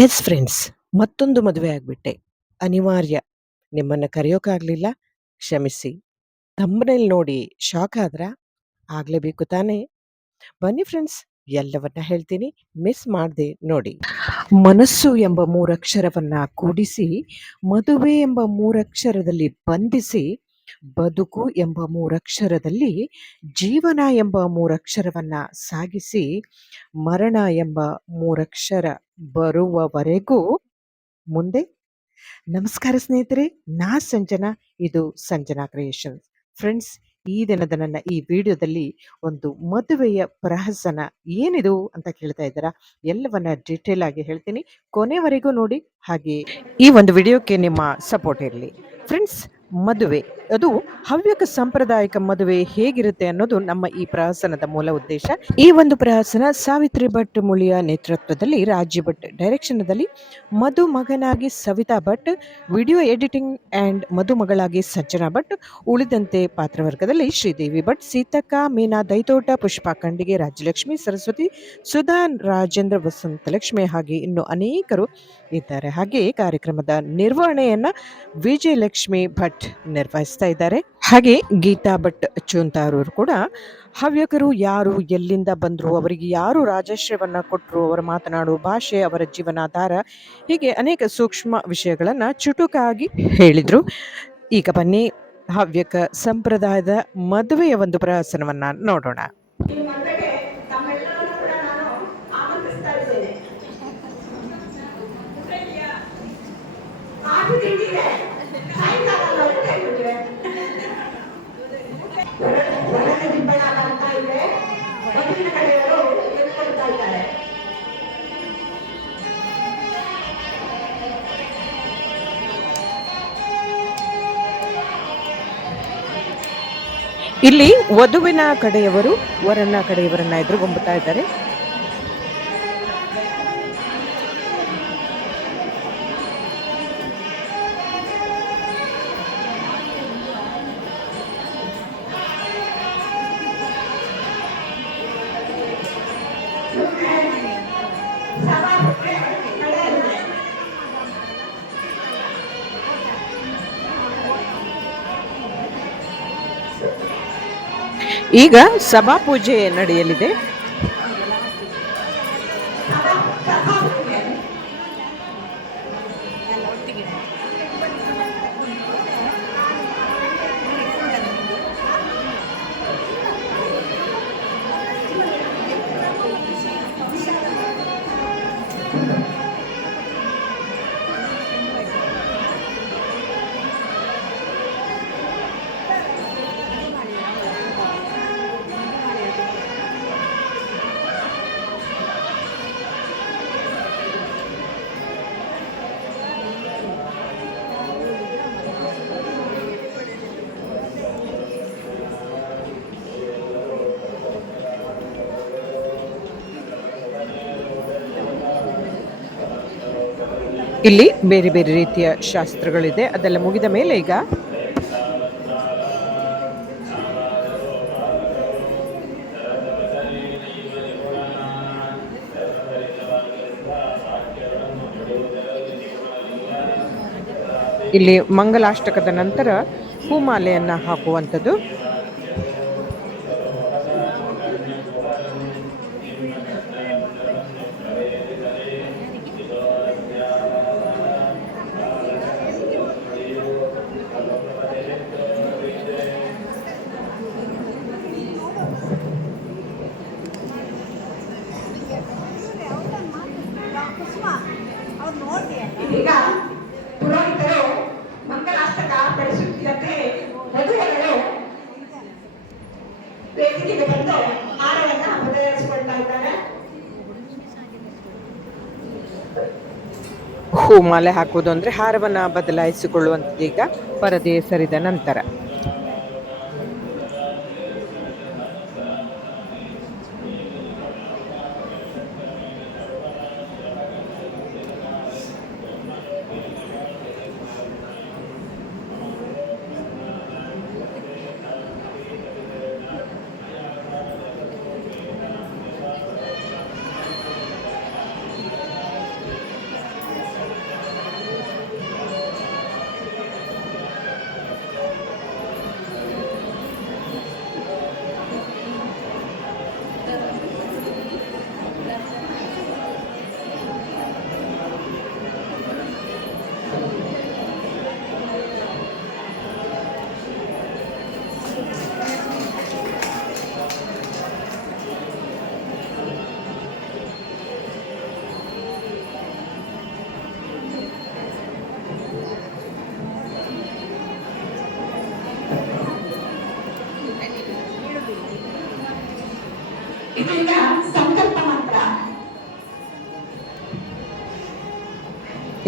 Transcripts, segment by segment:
S friends, ಮತ್ತೊಂದು ಮದುವೆ ಆಗ್ಬಿಟ್ಟೆ. ಅನಿವಾರ್ಯ. ನಿಮ್ಮನ್ನ ಕರೆಯೋಕ್ಕಾಗ್ಲಿಲ್ಲ, ಕ್ಷಮಿಸಿ. ಥಂಬ್‌ನೇಲ್ ನೋಡಿ ಶಾಕ್ ಆದ್ರಾ? ಆಗ್ಲೇಬೇಕು ತಾನೇ? ಬನ್ನಿ ಫ್ರೆಂಡ್ಸ್, ಎಲ್ಲವನ್ನ ಹೇಳ್ತೀನಿ, ಮಿಸ್ ಮಾಡ್ದೆ ನೋಡಿ. ಮನಸ್ಸು ಎಂಬ ಮೂರಕ್ಷರವನ್ನ ಕೂಡಿಸಿ, ಮದುವೆ ಎಂಬ ಮೂರಕ್ಷರದಲ್ಲಿ ಬಂಧಿಸಿ, ಬದುಕು ಎಂಬ ಮೂರಕ್ಷರದಲ್ಲಿ ಜೀವನ ಎಂಬ ಮೂರಕ್ಷರವನ್ನ ಸಾಗಿಸಿ, ಮರಣ ಎಂಬ ಮೂರಕ್ಷರ ಬರುವವರೆಗೂ ಮುಂದೆ. ನಮಸ್ಕಾರ ಸ್ನೇಹಿತರೆ, ನಾ ಸಂಜನಾ, ಇದು ಸಂಜನಾ ಕ್ರಿಯೇಷನ್ಸ್. ಫ್ರೆಂಡ್ಸ್, ಈ ದಿನದ ನನ್ನ ಈ ವಿಡಿಯೋದಲ್ಲಿ ಒಂದು ಮದುವೆಯ ಪ್ರಹಸನ ಏನಿದು ಅಂತ ಕೇಳ್ತಾ ಇದ್ದಾರಾ? ಎಲ್ಲವನ್ನ ಡೀಟೇಲ್ ಆಗಿ ಹೇಳ್ತೀನಿ, ಕೊನೆವರೆಗೂ ನೋಡಿ. ಹಾಗೆ ಈ ಒಂದು ವಿಡಿಯೋಕ್ಕೆ ನಿಮ್ಮ ಸಪೋರ್ಟ್ ಇರಲಿ. ಫ್ರೆಂಡ್ಸ್, ಮದುವೆ ಅದು ಹವ್ಯಕ ಸಾಂಪ್ರದಾಯಿಕ ಮದುವೆ ಹೇಗಿರುತ್ತೆ ಅನ್ನೋದು ನಮ್ಮ ಈ ಪ್ರಹಸನದ ಮೂಲ ಉದ್ದೇಶ. ಈ ಒಂದು ಪ್ರಹಸನ ಸಾವಿತ್ರಿ ಭಟ್ ಮುಳಿಯ ನೇತೃತ್ವದಲ್ಲಿ, ರಾಜ್ಯ ಭಟ್ ಡೈರೆಕ್ಷನ್ದಲ್ಲಿ, ಮದುಮಗನಾಗಿ Savitha Bhat, video editing and ಮದುಮಗಳಾಗಿ ಸಂಜನಾ ಭಟ್, ಉಳಿದಂತೆ ಪಾತ್ರವರ್ಗದಲ್ಲಿ ಶ್ರೀದೇವಿ ಭಟ್, ಸೀತಕ್ಕ, ಮೀನಾ ದೈತೋಟ, ಪುಷ್ಪಾ ಖಂಡಿಗೆ, ರಾಜ್ಯಲಕ್ಷ್ಮಿ, ಸರಸ್ವತಿ, ಸುಧಾ, ರಾಜೇಂದ್ರ, ವಸಂತಲಕ್ಷ್ಮಿ ಹಾಗೆ ಇನ್ನು ಅನೇಕರು ಇದ್ದಾರೆ. ಹಾಗೆ ಕಾರ್ಯಕ್ರಮದ ನಿರ್ವಹಣೆಯನ್ನ ವಿಜಯಲಕ್ಷ್ಮಿ ಭಟ್ ನಿರ್ವಹಿಸ್ತಾ ಇದ್ದಾರೆ. ಹಾಗೆ ಗೀತಾ ಭಟ್ ಚೂಂತಾರೂರು ಕೂಡ ಹವ್ಯಕರು ಯಾರು, ಎಲ್ಲಿಂದ ಬಂದ್ರು, ಅವರಿಗೆ ಯಾರು ರಾಜಾಶ್ರಯವನ್ನ ಕೊಟ್ಟರು, ಅವರು ಮಾತನಾಡುವ ಭಾಷೆ, ಅವರ ಜೀವನಾಧಾರ, ಹೀಗೆ ಅನೇಕ ಸೂಕ್ಷ್ಮ ವಿಷಯಗಳನ್ನ ಚುಟುಕಾಗಿ ಹೇಳಿದ್ರು. ಈಗ ಬನ್ನಿ, ಹವ್ಯಕ ಸಂಪ್ರದಾಯದ ಮದುವೆಯ ಒಂದು ಪ್ರಹಸನವನ್ನ ನೋಡೋಣ. ಇಲ್ಲಿ ವಧುವಿನ ಕಡೆಯವರು ವರನ ಕಡೆಯವರನ್ನ ಎದುರುಗೊಂಬುತ್ತಾ ಇದ್ದಾರೆ. ಈಗ ಸಭಾ ಪೂಜೆ ನಡೆಯಲಿದೆ. ಇಲ್ಲಿ ಬೇರೆ ಬೇರೆ ರೀತಿಯ ಶಾಸ್ತ್ರಗಳಿದೆ. ಅದೆಲ್ಲ ಮುಗಿದ ಮೇಲೆ ಈಗ ಇಲ್ಲಿ ಮಂಗಲಾಷ್ಟಕದ ನಂತರ ಹೂಮಾಲೆಯನ್ನ ಹಾಕುವಂಥದ್ದು. ಈಗ ಪುರೋಹಿತರು ಮಂಗಲಾಷ್ಟಕ ಪಡಿಸುತ್ತಿದ್ದಂತೆ ಮದುವೆಗಳು ವೇದಿಕೆಗೆ ಬಂದು ಹಾರವನ್ನ ಬದಲಾಯಿಸಿಕೊಳ್ತಾ ಇದ್ದಾರೆ. ಹೂಮಾಲೆ ಹಾಕುವುದು ಅಂದ್ರೆ ಹಾರವನ್ನ ಬದಲಾಯಿಸಿಕೊಳ್ಳುವಂಥದ್ದು. ಈಗ ಪರದೆ ಸರಿದ ನಂತರ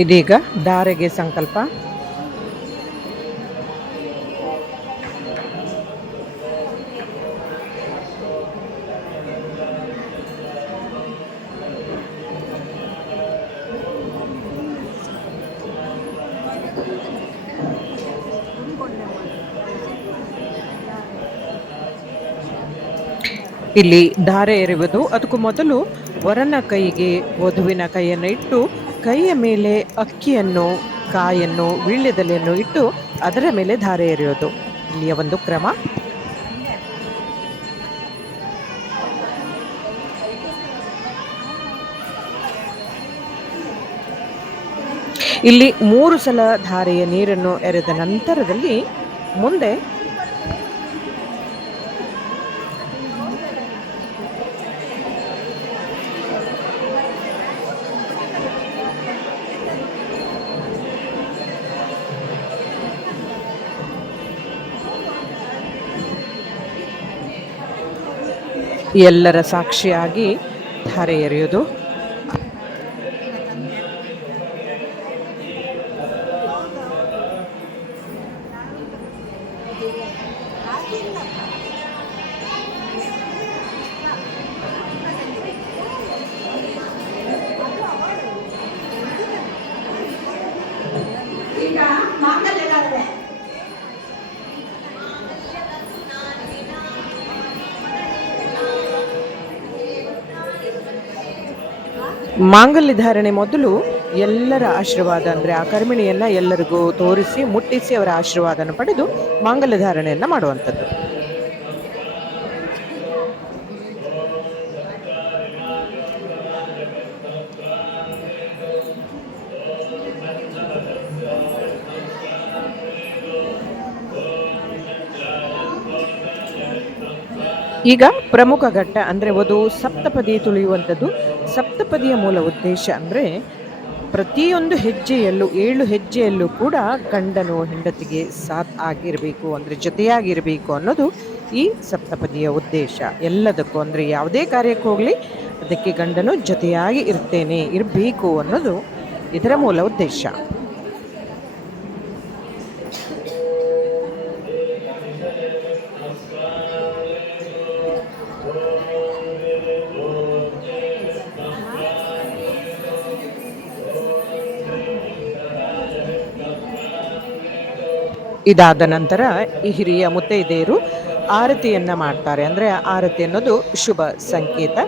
ಇದೀಗ ಧಾರೆಗೆ ಸಂಕಲ್ಪ. ಇಲ್ಲಿ ಧಾರೆ ಎರೆಯುವುದು. ಅದಕ್ಕೂ ಮೊದಲು ವರನ ಕೈಗೆ ವಧುವಿನ ಕೈಯನ್ನು ಇಟ್ಟು ಕೈಯ ಮೇಲೆ ಅಕ್ಕಿಯನ್ನು, ಕಾಯನ್ನು, ವೀಳ್ಯದೆಲೆಯನ್ನು ಇಟ್ಟು ಅದರ ಮೇಲೆ ಧಾರೆ ಎರೆಯೋದು ಇಲ್ಲಿಯ ಒಂದು ಕ್ರಮ. ಇಲ್ಲಿ 3 ಸಲ ಧಾರೆಯ ನೀರನ್ನು ಎರೆದ ನಂತರದಲ್ಲಿ ಮುಂದೆ ಎಲ್ಲರ ಸಾಕ್ಷಿಯಾಗಿ ಧಾರೆ ಎರೆಯುವುದು. ಈಗ ಮಾಂಗಲ್ಯಧಾರಣೆ. ಮಾಂಗಲ್ಯ ಧಾರಣೆ ಮೊದಲು ಎಲ್ಲರ ಆಶೀರ್ವಾದ, ಅಂದರೆ ಆ ಕರ್ಮಿಣಿಯನ್ನು ಎಲ್ಲರಿಗೂ ತೋರಿಸಿ ಮುಟ್ಟಿಸಿ ಅವರ ಆಶೀರ್ವಾದನ ಪಡೆದು ಮಾಂಗಲ್ಯ ಧಾರಣೆಯನ್ನು ಮಾಡುವಂಥದ್ದು. ಈಗ ಪ್ರಮುಖ ಘಟ್ಟ ಅಂದರೆ ವಧು ಸಪ್ತಪದಿ ತುಳಿಯುವಂಥದ್ದು. ಸಪ್ತಪದಿಯ ಮೂಲ ಉದ್ದೇಶ ಅಂದರೆ ಪ್ರತಿಯೊಂದು ಹೆಜ್ಜೆಯಲ್ಲೂ 7 ಹೆಜ್ಜೆಯಲ್ಲೂ ಕೂಡ ಗಂಡನು ಹೆಂಡತಿಗೆ ಸಾಥ್ ಆಗಿರಬೇಕು, ಅಂದರೆ ಜೊತೆಯಾಗಿರಬೇಕು ಅನ್ನೋದು ಈ ಸಪ್ತಪದಿಯ ಉದ್ದೇಶ. ಎಲ್ಲದಕ್ಕೂ ಅಂದರೆ ಯಾವುದೇ ಕಾರ್ಯಕ್ಕೆ ಹೋಗಲಿ ಅದಕ್ಕೆ ಗಂಡನು ಜೊತೆಯಾಗಿ ಇರಬೇಕು ಅನ್ನೋದು ಇದರ ಮೂಲ ಉದ್ದೇಶ. ಇದಾದ ನಂತರ ಈ ಹಿರಿಯ ಮುತ್ತೈದೆಯರು ಆರತಿಯನ್ನ ಮಾಡ್ತಾರೆ. ಅಂದರೆ ಆರತಿ ಅನ್ನೋದು ಶುಭ ಸಂಕೇತ.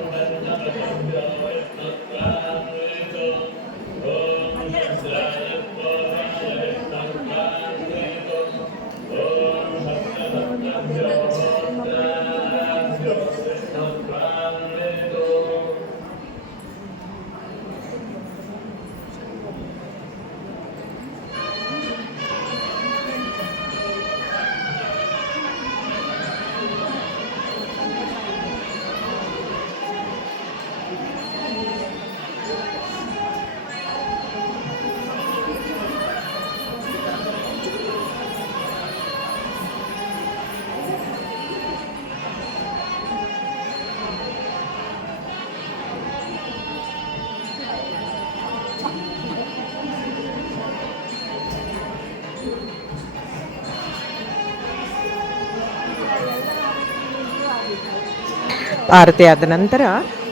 ಆರತಿ ಆದ ನಂತರ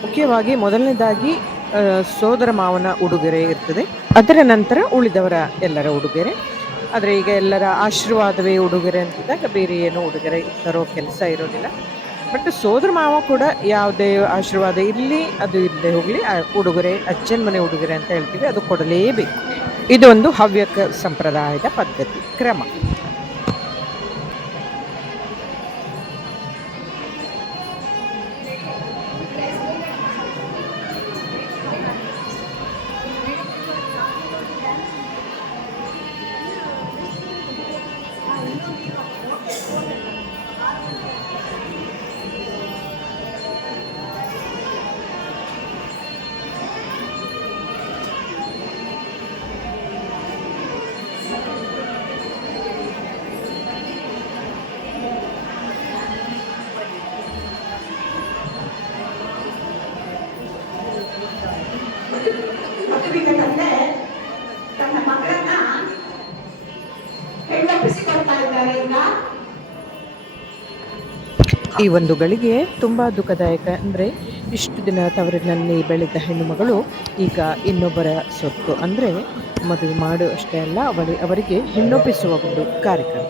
ಮುಖ್ಯವಾಗಿ ಮೊದಲನೇದಾಗಿ ಸೋದರ ಮಾವನ ಉಡುಗೊರೆ ಇರ್ತದೆ. ಅದರ ನಂತರ ಉಳಿದವರ ಎಲ್ಲರ ಉಡುಗೊರೆ. ಆದರೆ ಈಗ ಎಲ್ಲರ ಆಶೀರ್ವಾದವೇ ಉಡುಗೊರೆ ಅಂತಿದ್ದಾಗ ಬೇರೆ ಏನು ಉಡುಗೊರೆ ತರೋ ಕೆಲಸ ಇರೋದಿಲ್ಲ. ಬಟ್ ಸೋದರ ಮಾವ ಕೂಡ ಯಾವುದೇ ಆಶೀರ್ವಾದ ಇರಲಿ ಅದು ಇಲ್ಲದೆ ಹೋಗಲಿ, ಉಡುಗೊರೆ ಅಜ್ಜನ ಮನೆ ಉಡುಗೊರೆ ಅಂತ ಹೇಳ್ತೀವಿ, ಅದು ಕೊಡಲೇಬೇಕು. ಇದೊಂದು ಹವ್ಯಕ ಸಂಪ್ರದಾಯದ ಪದ್ಧತಿ ಕ್ರಮ. ಇದ್ದಾರೆ ಈಗ. ಈ ಒಂದು ಗಳಿಗೆ ತುಂಬಾ ದುಃಖದಾಯಕ. ಅಂದ್ರೆ ಇಷ್ಟು ದಿನ ತವರಿನಲ್ಲಿ ಬೆಳೆದ ಹೆಣ್ಣು ಮಗಳು ಈಗ ಇನ್ನೊಬ್ಬರ ಸೊತ್ತು. ಅಂದ್ರೆ ಮದುವೆ ಮಾಡು ಅಷ್ಟೇ ಅಲ್ಲ, ಅವರಿಗೆ ಹೆಣ್ಣೊಪ್ಪಿಸುವ ಒಂದು ಕಾರ್ಯಕ್ರಮ.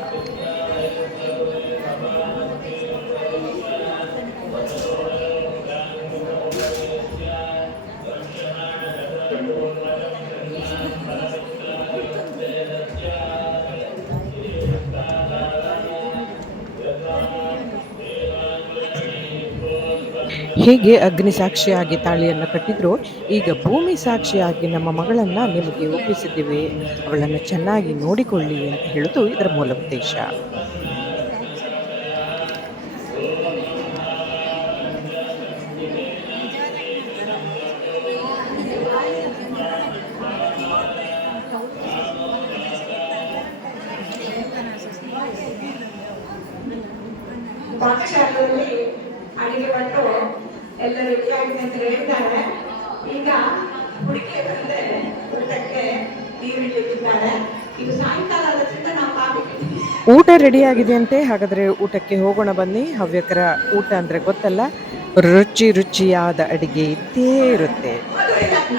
ಹೇಗೆ ಅಗ್ನಿ ಸಾಕ್ಷಿಯಾಗಿ ತಾಳಿಯನ್ನು ಕಟ್ಟಿದ್ರು, ಈಗ ಭೂಮಿ ಸಾಕ್ಷಿಯಾಗಿ ನಮ್ಮ ಮಗಳನ್ನ ನಿಮಗೆ ಒಪ್ಪಿಸಿದ್ದೀವಿ, ಅವಳನ್ನು ಚೆನ್ನಾಗಿ ನೋಡಿಕೊಳ್ಳಿ ಅಂತ ಹೇಳುವುದು ಇದರ ಮೂಲ ಉದ್ದೇಶ. ಪಾಕಶಾಲೆಯಲ್ಲಿ ಅಡಿಗೆ ಭಟ್ರು ಎಲ್ಲ ರೆಡಿ ಆಗಿದೆ ಅಂತ ಹೇಳಿದ್ದಾರೆ. ಈಗ ಹುಡುಗಿ ಬಂದ್ರೆ ಊಟಕ್ಕೆ ನೀರಿಟ್ಟಿದ್ದಾರೆ. ಇದು ಸಾಯಂಕಾಲ ಆದ್ರಿಂದ ನಾವು ಕಾಫಿ ಊಟ ರೆಡಿ ಆಗಿದೆ ಅಂತೆ. ಹಾಗಾದ್ರೆ ಊಟಕ್ಕೆ ಹೋಗೋಣ ಬನ್ನಿ. ಹವ್ಯಕರ ಊಟ ಅಂದ್ರೆ ಗೊತ್ತಲ್ಲ, ರುಚಿ ರುಚಿಯಾದ ಅಡಿಗೆ ಇದ್ದೇ ಇರುತ್ತೆ. ಮದುವೆ ಲಗ್ನ.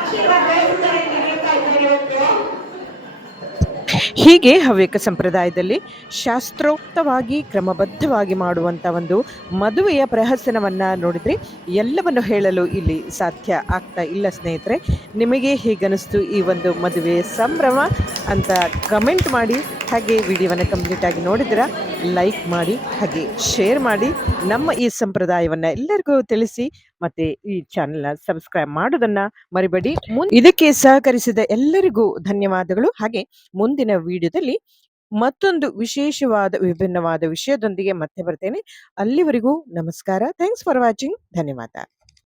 ಆಶೀರ್ವಾದ ಉಡುಗೊರೆ ನೀಡ್ತಾ ಇದ್ದಾರೆ ಇವತ್ತು. ಹೀಗೆ ಹವ್ಯಕ ಸಂಪ್ರದಾಯದಲ್ಲಿ ಶಾಸ್ತ್ರೋಕ್ತವಾಗಿ ಕ್ರಮಬದ್ಧವಾಗಿ ಮಾಡುವಂಥ ಒಂದು ಮದುವೆಯ ಪ್ರಹಸನವನ್ನ ನೋಡಿದ್ರೆ ಎಲ್ಲವನ್ನು ಹೇಳಲು ಇಲ್ಲಿ ಸಾಧ್ಯ ಆಗ್ತಾ ಇಲ್ಲ ಸ್ನೇಹಿತರೆ. ನಿಮಗೆ ಹೇಗನಿಸ್ತು ಈ ಒಂದು ಮದುವೆ ಸಂಭ್ರಮ ಅಂತ ಕಮೆಂಟ್ ಮಾಡಿ. ಹಾಗೆ ವಿಡಿಯೋವನ್ನು ಕಂಪ್ಲೀಟ್ ಆಗಿ ನೋಡಿದ್ರೆ ಲೈಕ್ ಮಾಡಿ, ಹಾಗೆ ಶೇರ್ ಮಾಡಿ. ನಮ್ಮ ಈ ಸಂಪ್ರದಾಯವನ್ನು ಎಲ್ಲರಿಗೂ ತಿಳಿಸಿ, ಮತ್ತೆ ಈ ಚಾನೆಲ್ನ ಸಬ್ಸ್ಕ್ರೈಬ್ ಮಾಡೋದನ್ನ ಮರಿಬೇಡಿ. ಇದಕ್ಕೆ ಸಹಕರಿಸಿದ ಎಲ್ಲರಿಗೂ ಧನ್ಯವಾದಗಳು. ಹಾಗೆ ಮುಂದಿನ ವಿಡಿಯೋದಲ್ಲಿ ಮತ್ತೊಂದು ವಿಶೇಷವಾದ ವಿಭಿನ್ನವಾದ ವಿಷಯದೊಂದಿಗೆ ಮತ್ತೆ ಬರ್ತೇನೆ. ಅಲ್ಲಿವರೆಗೂ ನಮಸ್ಕಾರ. Thanks for watching. ಧನ್ಯವಾದ.